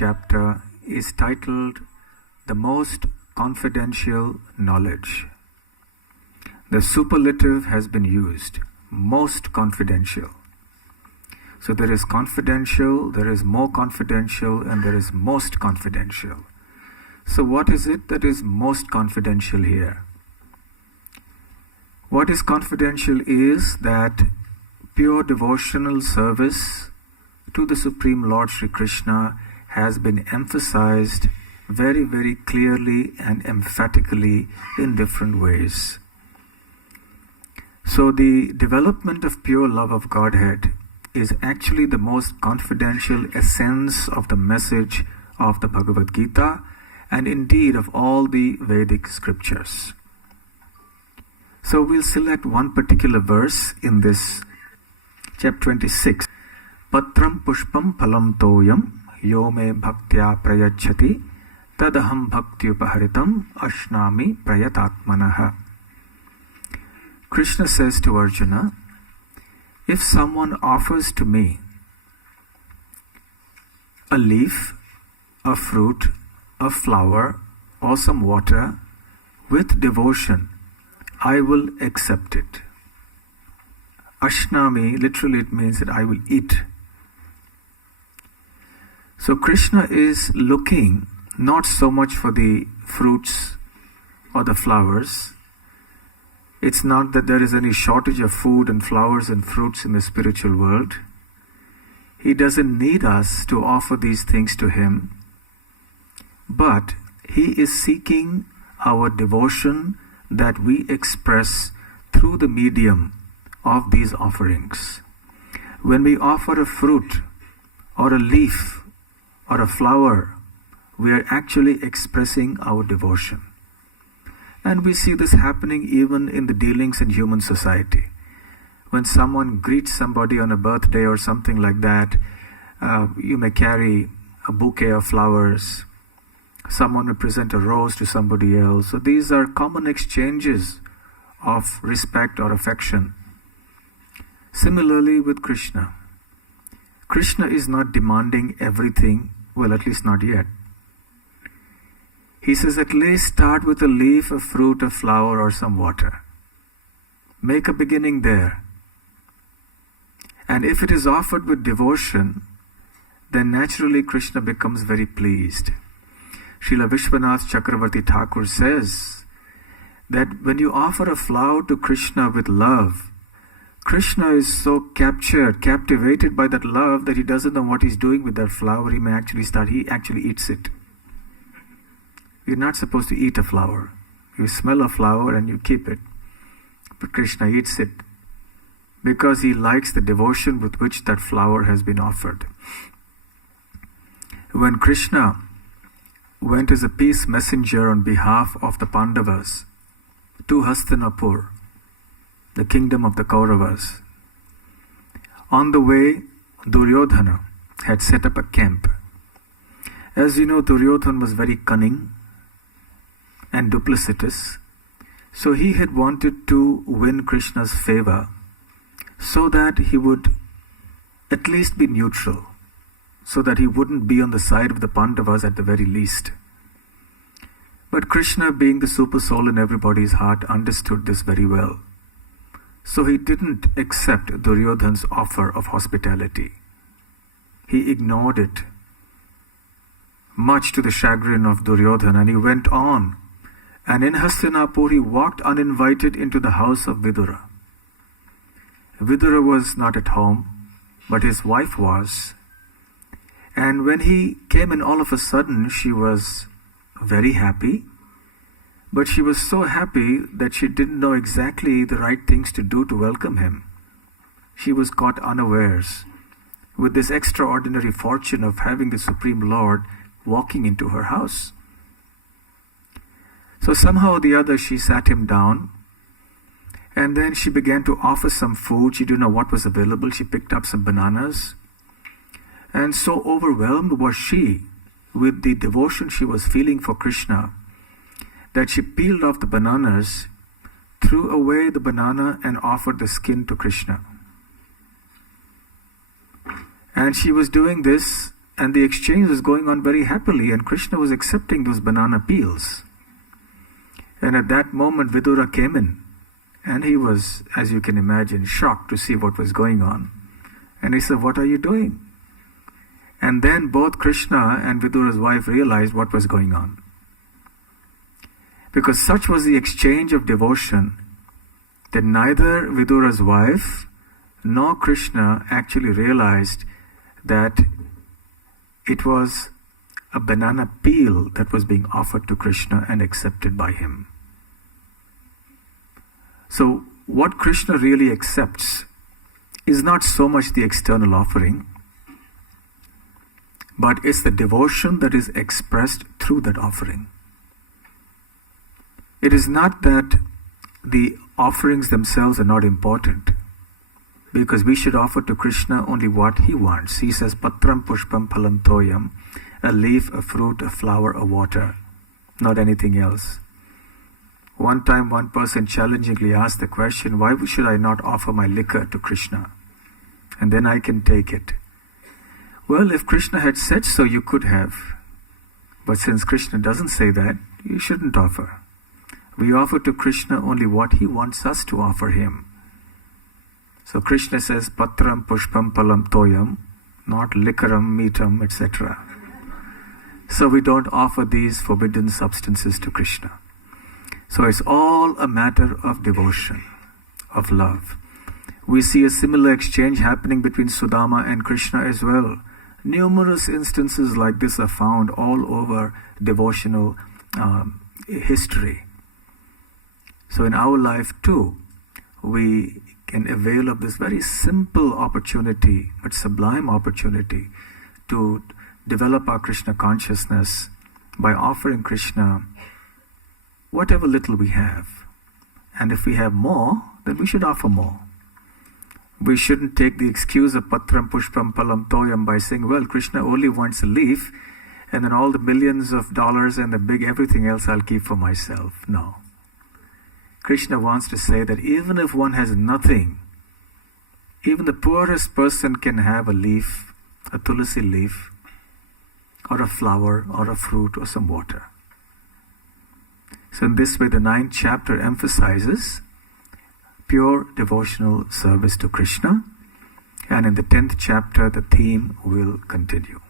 chapter is titled The Most Confidential Knowledge. The superlative has been used, most confidential. So there is confidential, there is more confidential, and there is most confidential. So what is it that is most confidential here? What is confidential is that pure devotional service to the Supreme Lord Sri Krishna has been emphasized very, very clearly and emphatically in different ways. So the development of pure love of Godhead is actually the most confidential essence of the message of the Bhagavad Gita and indeed of all the Vedic scriptures. So we'll select one particular verse in this chapter 26. Patram pushpam phalam toyam yo me bhaktya prayachati tadaham bhaktyupaharitam ashnami prayatatmanaha. Krishna says to Arjuna, if someone offers to me a leaf, a fruit, a flower, or some water with devotion, I will accept it. Ashnami, literally it means that I will eat. So Krishna is looking not so much for the fruits or the flowers. It's not that there is any shortage of food and flowers and fruits in the spiritual world. He doesn't need us to offer these things to him, but he is seeking our devotion that we express through the medium of these offerings. When we offer a fruit or a leaf or a flower, we are actually expressing our devotion. And we see this happening even in the dealings in human society. When someone greets somebody on a birthday or something like that, you may carry a bouquet of flowers. Someone will present a rose to somebody else. So these are common exchanges of respect or affection. Similarly with Krishna. Krishna is not demanding everything, well, at least not yet. He says, at least start with a leaf, a fruit, a flower, or some water. Make a beginning there. And if it is offered with devotion, then naturally Krishna becomes very pleased. Srila Vishwanath Chakravarti Thakur says that when you offer a flower to Krishna with love, Krishna is so captivated by that love that he doesn't know what he's doing with that flower. He actually eats it. You're not supposed to eat a flower. You smell a flower and you keep it. But Krishna eats it because he likes the devotion with which that flower has been offered. When Krishna went as a peace messenger on behalf of the Pandavas to Hastinapur, the kingdom of the Kauravas, on the way, Duryodhana had set up a camp. As you know, Duryodhana was very cunning and duplicitous, so he had wanted to win Krishna's favor so that he would at least be neutral, so that he wouldn't be on the side of the Pandavas at the very least. But Krishna, being the super soul in everybody's heart, understood this very well. So he didn't accept Duryodhana's offer of hospitality. He ignored it, much to the chagrin of Duryodhana, and he went on. And in Hastinapur, he walked uninvited into the house of Vidura. Vidura was not at home, but his wife was. And when he came in, all of a sudden, she was very happy. But she was so happy that she didn't know exactly the right things to do to welcome him. She was caught unawares with this extraordinary fortune of having the Supreme Lord walking into her house. So somehow or the other she sat him down, and then she began to offer some food. She didn't know what was available. She picked up some bananas. And so overwhelmed was she with the devotion she was feeling for Krishna that she peeled off the bananas, threw away the banana and offered the skin to Krishna. And she was doing this And the exchange was going on very happily, and Krishna was accepting those banana peels. And at that moment, Vidura came in, and he was, as you can imagine, shocked to see what was going on. And he said, "What are you doing?" And then both Krishna and Vidura's wife realized what was going on. Because such was the exchange of devotion that neither Vidura's wife nor Krishna actually realized that it was a banana peel that was being offered to Krishna and accepted by him. So what Krishna really accepts is not so much the external offering, but it's the devotion that is expressed through that offering. It is not that the offerings themselves are not important, because we should offer to Krishna only what he wants. He says, "Patram pushpam phalam toyam," a leaf, a fruit, a flower, a water, not anything else. One time one person challengingly asked the question, "Why should I not offer my liquor to Krishna? And then I can take it." Well, if Krishna had said so, you could have. But since Krishna doesn't say that, you shouldn't offer. We offer to Krishna only what he wants us to offer him. So Krishna says, "Patram pushpam phalam toyam," not likaram, meatam, etc. So we don't offer these forbidden substances to Krishna. So it's all a matter of devotion, of love. We see a similar exchange happening between Sudama and Krishna as well. Numerous instances like this are found all over devotional history. So in our life too, we can avail of this very simple opportunity, but sublime opportunity, to develop our Krishna consciousness by offering Krishna whatever little we have. And if we have more, then we should offer more. We shouldn't take the excuse of patram pushpam phalam toyam by saying, "Well, Krishna only wants a leaf, and then all the millions of dollars and the big everything else I'll keep for myself." No. Krishna wants to say that even if one has nothing, even the poorest person can have a leaf, a tulasi leaf, or a flower, or a fruit, or some water. So in this way, the 9th chapter emphasizes pure devotional service to Krishna, and in the 10th chapter, the theme will continue.